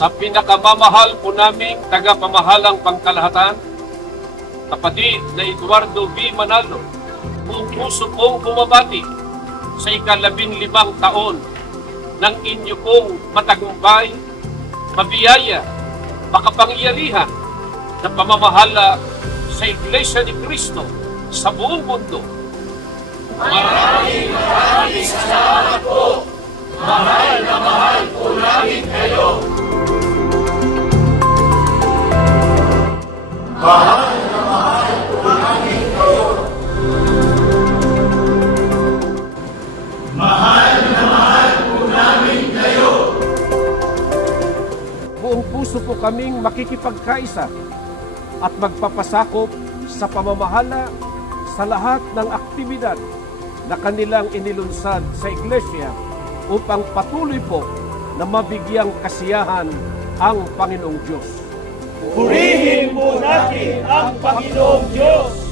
Sa pinakamamahal po naming tagapamahalang pangkalahatan, kapatid na Eduardo V. Manalo, buong puso pong bumabati sa ika-15 taon ng inyo pong matagumpay, mabiyaya, makapangyarihan na pamamahala sa Iglesia ni Cristo sa buong mundo. Maraming salamat po! Mahal na mahal po namin kayo! Mahal na mahal po namin kayo! Mahal na mahal po namin kayo! Buong puso po kaming makikipagkaisa at magpapasakop sa pamamahala sa lahat ng aktibidad na kanilang inilunsad sa Iglesia upang patuloy po na mabigyang kasiyahan ang Panginoong Diyos. Purihin po natin ang Panginoong Diyos!